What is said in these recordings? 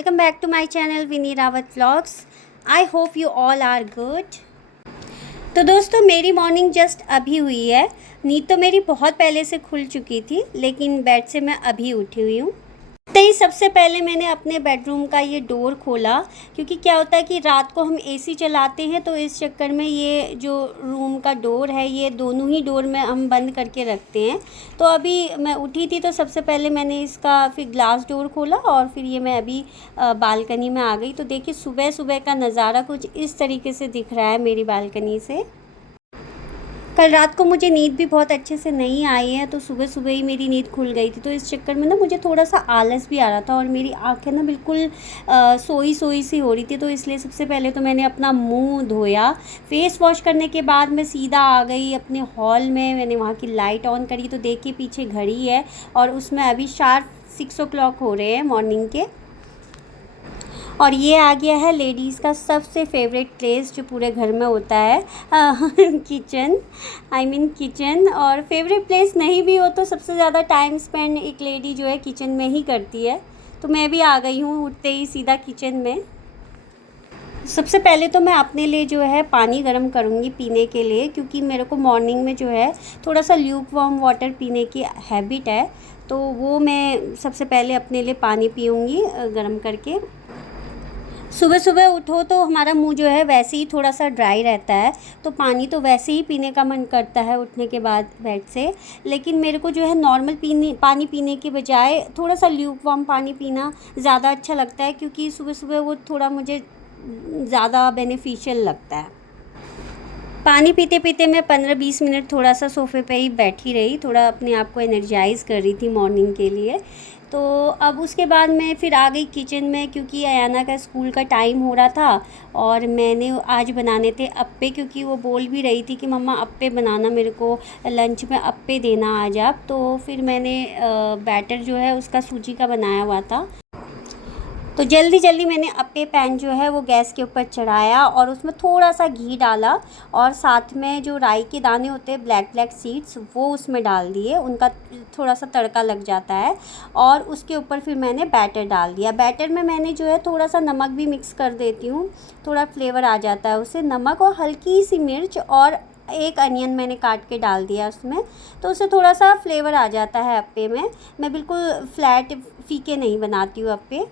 welcome back to my channel Vinny Rawat Vlogs. I hope you all are good. तो दोस्तों मेरी morning just अभी हुई है। नींद तो मेरी बहुत पहले से खुल चुकी थी, लेकिन बेड से मैं अभी उठी हुई हूँ। तो ही सबसे पहले मैंने अपने बेडरूम का ये डोर खोला, क्योंकि क्या होता है कि रात को हम एसी चलाते हैं, तो इस चक्कर में ये जो रूम का डोर है ये दोनों ही डोर में हम बंद करके रखते हैं। तो अभी मैं उठी थी तो सबसे पहले मैंने इसका फिर ग्लास डोर खोला और फिर ये मैं अभी बालकनी में आ गई। तो देखिए सुबह सुबह का नज़ारा कुछ इस तरीके से दिख रहा है मेरी बालकनी से। कल रात को मुझे नींद भी बहुत अच्छे से नहीं आई है, तो सुबह सुबह ही मेरी नींद खुल गई थी। तो इस चक्कर में ना मुझे थोड़ा सा आलस भी आ रहा था और मेरी आंखें ना बिल्कुल सोई सोई सी हो रही थी। तो इसलिए सबसे पहले तो मैंने अपना मुंह धोया। फेस वॉश करने के बाद मैं सीधा आ गई अपने हॉल में। मैंने वहाँ की लाइट ऑन करी तो देखिए पीछे घड़ी है और उसमें अभी शार्प 6 o'clock हो रहे हैं मॉर्निंग के। और ये आ गया है लेडीज़ का सबसे फेवरेट प्लेस जो पूरे घर में होता है, किचन। किचन। और फेवरेट प्लेस नहीं भी हो तो सबसे ज़्यादा टाइम स्पेंड एक लेडी जो है किचन में ही करती है। तो मैं भी आ गई हूँ उठते ही सीधा किचन में। सबसे पहले तो मैं अपने लिए जो है पानी गर्म करूँगी पीने के लिए, क्योंकि मेरे को मॉर्निंग में जो है थोड़ा सा ल्यूक वार्म वाटर पीने की हैबिट है। तो वो मैं सबसे पहले अपने लिए पानी पीऊँगी गर्म करके। सुबह सुबह उठो तो हमारा मुंह जो है वैसे ही थोड़ा सा ड्राई रहता है, तो पानी तो वैसे ही पीने का मन करता है उठने के बाद बेड से। लेकिन मेरे को जो है नॉर्मल पानी पीने के बजाय थोड़ा सा ल्यूक वार्म पानी पीना ज़्यादा अच्छा लगता है, क्योंकि सुबह सुबह वो थोड़ा मुझे ज़्यादा बेनिफिशियल लगता है। पानी पीते पीते मैं 15-20 मिनट थोड़ा सा सोफ़े पे ही बैठी रही, थोड़ा अपने आप को एनर्जाइज़ कर रही थी मॉर्निंग के लिए। तो अब उसके बाद मैं फिर आ गई किचन में, क्योंकि अयाना का स्कूल का टाइम हो रहा था और मैंने आज बनाने थे अप्पे, क्योंकि वो बोल भी रही थी कि मम्मा अप्पे बनाना, मेरे को लंच में अप्पे देना आज आप। तो फिर मैंने बैटर जो है उसका सूजी का बनाया हुआ था। तो जल्दी जल्दी मैंने अप्पे पैन जो है वो गैस के ऊपर चढ़ाया और उसमें थोड़ा सा घी डाला और साथ में जो राई के दाने होते हैं ब्लैक ब्लैक सीड्स वो उसमें डाल दिए, उनका थोड़ा सा तड़का लग जाता है। और उसके ऊपर फिर मैंने बैटर डाल दिया। बैटर में मैंने जो है थोड़ा सा नमक भी मिक्स कर देती हूँ, थोड़ा फ्लेवर आ जाता है उससे। नमक और हल्की सी मिर्च और एक अनियन मैंने काट के डाल दिया उसमें, तो उससे थोड़ा सा फ्लेवर आ जाता है अप्पे में। मैं बिल्कुल फ्लैट फीके नहीं बनाती हूँ अप्पे।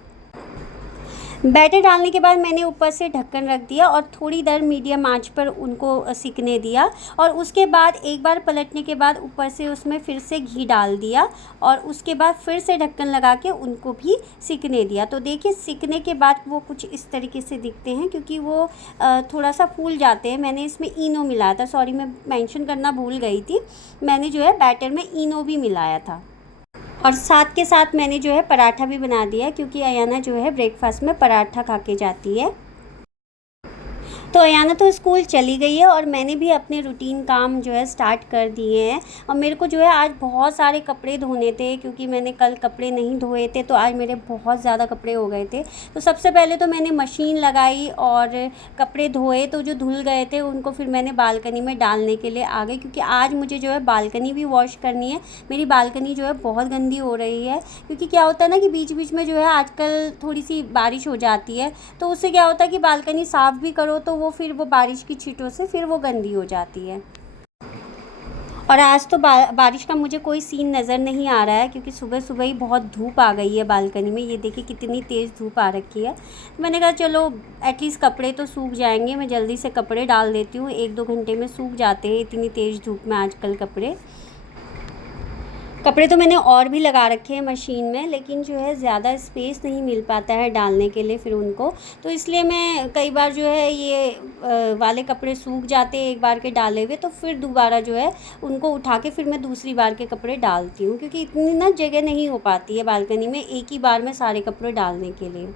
बैटर डालने के बाद मैंने ऊपर से ढक्कन रख दिया और थोड़ी देर मीडियम आंच पर उनको सिकने दिया। और उसके बाद एक बार पलटने के बाद ऊपर से उसमें फिर से घी डाल दिया और उसके बाद फिर से ढक्कन लगा के उनको भी सिकने दिया। तो देखिए सिकने के बाद वो कुछ इस तरीके से दिखते हैं, क्योंकि वो थोड़ा सा फूल जाते हैं। मैंने इसमें इनो मिलाया था, सॉरी मैं मेंशन करना भूल गई थी। मैंने जो है बैटर में इनो भी मिलाया था। और साथ के साथ मैंने जो है पराठा भी बना दिया, क्योंकि अयाना जो है ब्रेकफास्ट में पराठा खा के जाती है। तो अयाना तो स्कूल चली गई है और मैंने भी अपने रूटीन काम जो है स्टार्ट कर दिए हैं। और मेरे को जो है आज बहुत सारे कपड़े धोने थे, क्योंकि मैंने कल कपड़े नहीं धोए थे, तो आज मेरे बहुत ज़्यादा कपड़े हो गए थे। तो सबसे पहले तो मैंने मशीन लगाई और कपड़े धोए, तो जो धुल गए थे उनको फिर मैंने बालकनी में डालने के लिए आ गई, क्योंकि आज मुझे जो है बालकनी भी वॉश करनी है। मेरी बालकनी जो है बहुत गंदी हो रही है, क्योंकि क्या होता है ना कि बीच बीच में जो है आजकल थोड़ी सी बारिश हो जाती है, तो उससे क्या होता है कि बालकनी साफ़ भी करो तो वो फिर वो बारिश की छींटों से फिर वो गंदी हो जाती है। और आज तो बारिश का मुझे कोई सीन नज़र नहीं आ रहा है, क्योंकि सुबह सुबह ही बहुत धूप आ गई है बालकनी में। ये देखिए कितनी तेज़ धूप आ रखी है। मैंने कहा चलो एटलीस्ट कपड़े तो सूख जाएंगे, मैं जल्दी से कपड़े डाल देती हूँ। 1-2 घंटे में सूख जाते हैं इतनी तेज़ धूप में आजकल कपड़े तो मैंने और भी लगा रखे हैं मशीन में, लेकिन जो है ज़्यादा स्पेस नहीं मिल पाता है डालने के लिए फिर उनको। तो इसलिए मैं कई बार जो है ये वाले कपड़े सूख जाते हैं एक बार के डाले हुए, तो फिर दोबारा जो है उनको उठा के फिर मैं दूसरी बार के कपड़े डालती हूँ, क्योंकि इतनी ना जगह नहीं हो पाती है बालकनी में एक ही बार में सारे कपड़े डालने के लिए।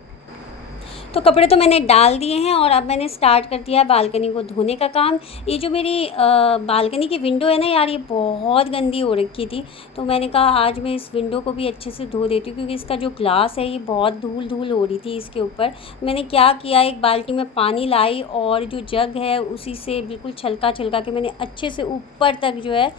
तो कपड़े तो मैंने डाल दिए हैं और अब मैंने स्टार्ट कर दिया है बालकनी को धोने का काम। ये जो मेरी बालकनी की विंडो है ना यार, ये बहुत गंदी हो रखी थी, तो मैंने कहा आज मैं इस विंडो को भी अच्छे से धो देती हूँ, क्योंकि इसका जो ग्लास है ये बहुत धूल धूल हो रही थी इसके ऊपर। मैंने क्या किया, एक बाल्टी में पानी लाई और जो जग है उसी से बिल्कुल छलका छलका के मैंने अच्छे से ऊपर तक जो है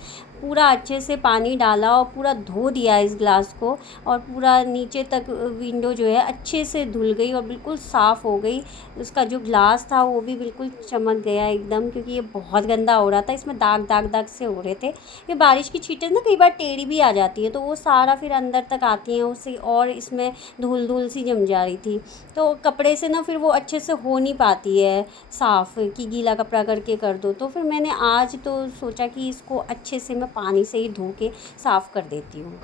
पूरा अच्छे से पानी डाला और पूरा धो दिया इस ग्लास को, और पूरा नीचे तक विंडो जो है अच्छे से धुल गई और बिल्कुल साफ़ हो गई। उसका जो ग्लास था वो भी बिल्कुल चमक गया एकदम, क्योंकि ये बहुत गंदा हो रहा था, इसमें दाग दाग दाग से हो रहे थे। ये बारिश की छींटें ना कई बार टेढ़ी भी आ जाती है, तो वो सारा फिर अंदर तक आती हैं उससे, और इसमें धूल धूल सी जम जा रही थी। तो कपड़े से ना फिर वो अच्छे से हो नहीं पाती है साफ़, कि गीला कपड़ा करके कर दो। तो फिर मैंने आज तो सोचा कि इसको अच्छे से मैं पानी से ही धो के साफ़ कर देती हूँ।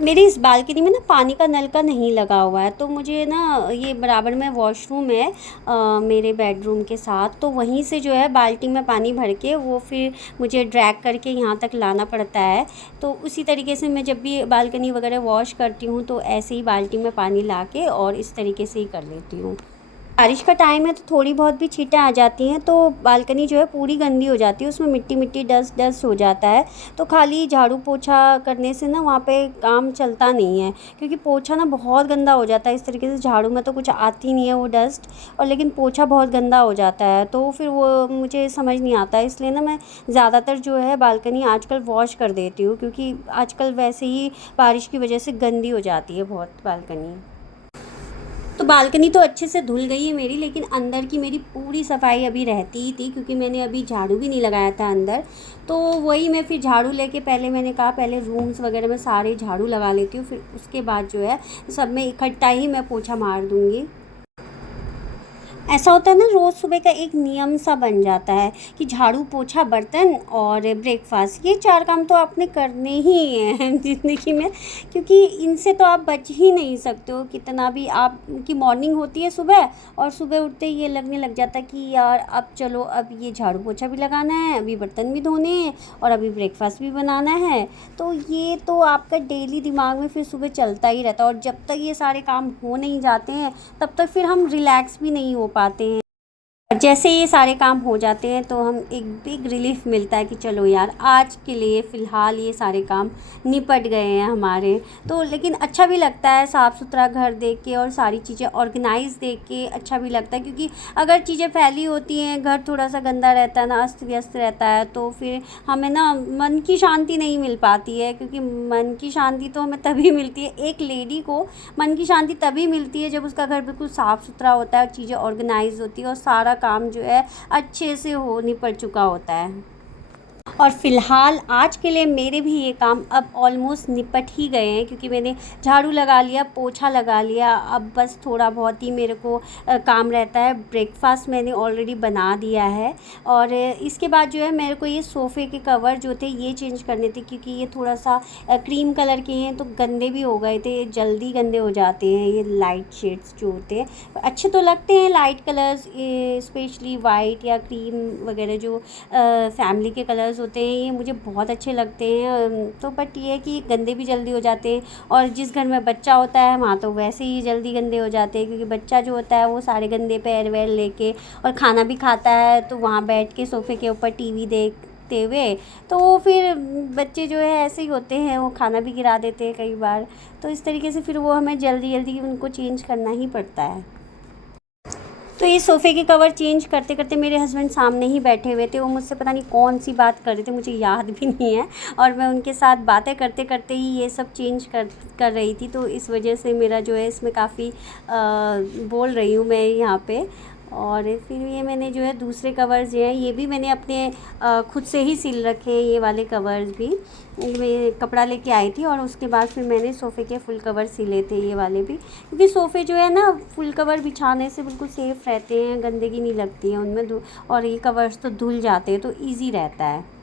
मेरी इस बालकनी में ना पानी का नलका नहीं लगा हुआ है, तो मुझे ना ये बराबर में वॉशरूम है मेरे बेडरूम के साथ, तो वहीं से जो है बाल्टी में पानी भर के वो फिर मुझे ड्रैग करके यहाँ तक लाना पड़ता है। तो उसी तरीके से मैं जब भी बालकनी वगैरह वॉश करती हूँ तो ऐसे ही बाल्टी में पानी ला के और इस तरीके से ही कर लेती हूँ। बारिश का टाइम है तो थोड़ी बहुत भी छींटें आ जाती हैं, तो बालकनी जो है पूरी गंदी हो जाती है, उसमें मिट्टी मिट्टी डस्ट डस्ट हो जाता है। तो खाली झाड़ू पोछा करने से ना वहाँ पे काम चलता नहीं है, क्योंकि पोछा ना बहुत गंदा हो जाता है इस तरीके से। झाड़ू में तो कुछ आती नहीं है वो डस्ट, और लेकिन पोछा बहुत गंदा हो जाता है, तो फिर वो मुझे समझ नहीं आता है। इसलिए ना मैं ज़्यादातर जो है बालकनी आजकल वॉश कर देती हूँ, क्योंकि आजकल वैसे ही बारिश की वजह से गंदी हो जाती है बहुत बालकनी। तो बालकनी तो अच्छे से धुल गई है मेरी, लेकिन अंदर की मेरी पूरी सफाई अभी रहती ही थी, क्योंकि मैंने अभी झाड़ू भी नहीं लगाया था अंदर। तो वही मैं फिर झाड़ू लेके पहले मैंने कहा पहले रूम्स वगैरह में सारे झाड़ू लगा लेती हूँ, फिर उसके बाद जो है सब में इकट्ठा ही मैं पोछा मार दूँगी। ऐसा होता है ना, रोज़ सुबह का एक नियम सा बन जाता है कि झाड़ू पोछा बर्तन और ब्रेकफास्ट, ये 4 काम तो आपने करने ही हैं ज़िंदगी में, क्योंकि इनसे तो आप बच ही नहीं सकते हो। कितना भी आपकी मॉर्निंग होती है सुबह, और सुबह उठते ही ये लगने लग जाता है कि यार अब चलो, अब ये झाड़ू पोछा भी लगाना है, अभी बर्तन भी धोने हैं, और अभी ब्रेकफास्ट भी बनाना है। तो ये तो आपका डेली दिमाग में फिर सुबह चलता ही रहता है, और जब तक ये सारे काम हो नहीं जाते हैं तब तक फिर हम रिलैक्स भी नहीं हो पाते हैं। जैसे ये सारे काम हो जाते हैं तो हम एक बिग रिलीफ मिलता है कि चलो यार, आज के लिए फ़िलहाल ये सारे काम निपट गए हैं हमारे। तो लेकिन अच्छा भी लगता है साफ़ सुथरा घर देख के, और सारी चीज़ें ऑर्गेनाइज देख के अच्छा भी लगता है, क्योंकि अगर चीज़ें फैली होती हैं, घर थोड़ा सा गंदा रहता है ना, अस्त व्यस्त रहता है, तो फिर हमें ना मन की शांति नहीं मिल पाती है। क्योंकि मन की शांति तो हमें तभी मिलती है, एक लेडी को मन की शांति तभी मिलती है जब उसका घर बिल्कुल साफ़ सुथरा होता है और चीज़ें ऑर्गेनाइज होती है, और सारा काम जो है अच्छे से हो निपट चुका होता है। और फ़िलहाल आज के लिए मेरे भी ये काम अब ऑलमोस्ट निपट ही गए हैं, क्योंकि मैंने झाड़ू लगा लिया, पोछा लगा लिया। अब बस थोड़ा बहुत ही मेरे को काम रहता है। ब्रेकफास्ट मैंने ऑलरेडी बना दिया है, और इसके बाद जो है मेरे को ये सोफ़े के कवर जो थे ये चेंज करने थे, क्योंकि ये थोड़ा सा क्रीम कलर के हैं तो गंदे भी हो गए थे, जल्दी गंदे हो जाते हैं ये लाइट शेड्स जो होते हैं। अच्छे तो लगते हैं लाइट कलर्स, स्पेशली वाइट या क्रीम वगैरह जो फैमिली के कलर्स होते हैं, ये मुझे बहुत अच्छे लगते हैं। तो बट ये है कि गंदे भी जल्दी हो जाते हैं, और जिस घर में बच्चा होता है वहाँ तो वैसे ही जल्दी गंदे हो जाते हैं, क्योंकि बच्चा जो होता है वो सारे गंदे पैर वैर लेके और खाना भी खाता है, तो वहाँ बैठ के सोफ़े के ऊपर टीवी देखते हुए, तो वो फिर बच्चे जो है ऐसे ही होते हैं, वो खाना भी गिरा देते हैं कई बार। तो इस तरीके से फिर वो हमें जल्दी जल्दी उनको चेंज करना ही पड़ता है। तो ये सोफ़े के कवर चेंज करते करते मेरे हस्बैंड सामने ही बैठे हुए थे, वो मुझसे पता नहीं कौन सी बात कर रहे थे, मुझे याद भी नहीं है, और मैं उनके साथ बातें करते करते ही ये सब चेंज कर रही थी। तो इस वजह से मेरा जो है इसमें काफ़ी बोल रही हूँ मैं यहाँ पे। और फिर ये मैंने जो है दूसरे कवर्स जो हैं ये भी मैंने अपने खुद से ही सिल रखे हैं, ये वाले कवर्स भी मैं कपड़ा लेके आई थी, और उसके बाद फिर मैंने सोफ़े के फुल कवर सिले थे ये वाले भी, क्योंकि सोफ़े जो है ना फुल कवर बिछाने से बिल्कुल सेफ़ रहते हैं, गंदगी नहीं लगती है उनमें, और ये कवर्स तो धुल जाते हैं तो ईज़ी रहता है।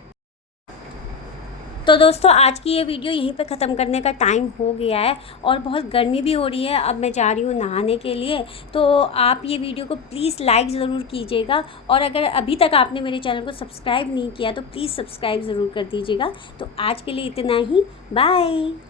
तो दोस्तों आज की ये वीडियो यहीं पे ख़त्म करने का टाइम हो गया है, और बहुत गर्मी भी हो रही है, अब मैं जा रही हूँ नहाने के लिए। तो आप ये वीडियो को प्लीज़ लाइक ज़रूर कीजिएगा, और अगर अभी तक आपने मेरे चैनल को सब्सक्राइब नहीं किया तो प्लीज़ सब्सक्राइब ज़रूर कर दीजिएगा। तो आज के लिए इतना ही, बाय।